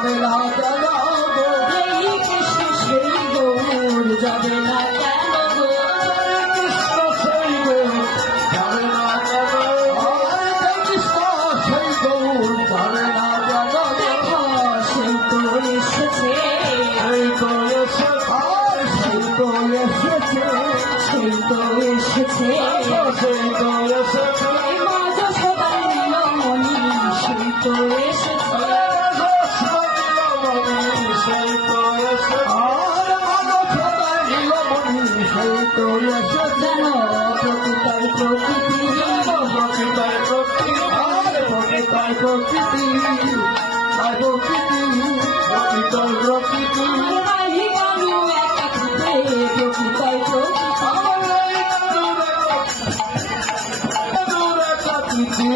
যাবে না কেন গো এই কৃষ্ণ সেই গৌর যাবে না কেন গো কৃষ্ণ সেই গৌর যাবে না কেন হরে কৃষ্ণ সেই গৌর যাবে না কেন দেখো সেই তো এসেছে সেই তো এসে সেই তো এসেছে সেই তো এসেছে সেই তো এসেছে এই মা যশোদার নীলমণি সেই তো এসেছে সেই তো এসেছে আর মানব সদাই নীলমণি সেই তো এসেছে যেন প্রকৃতার প্রকৃতি প্রকৃতার প্রকৃতি আর প্রকৃতার প্রকৃতি আর প্রকৃতি প্রকৃতার প্রকৃতি রাহি গানু একাকিতে প্রকৃতার প্রকৃতি আমার এই দূরে প্রকৃতি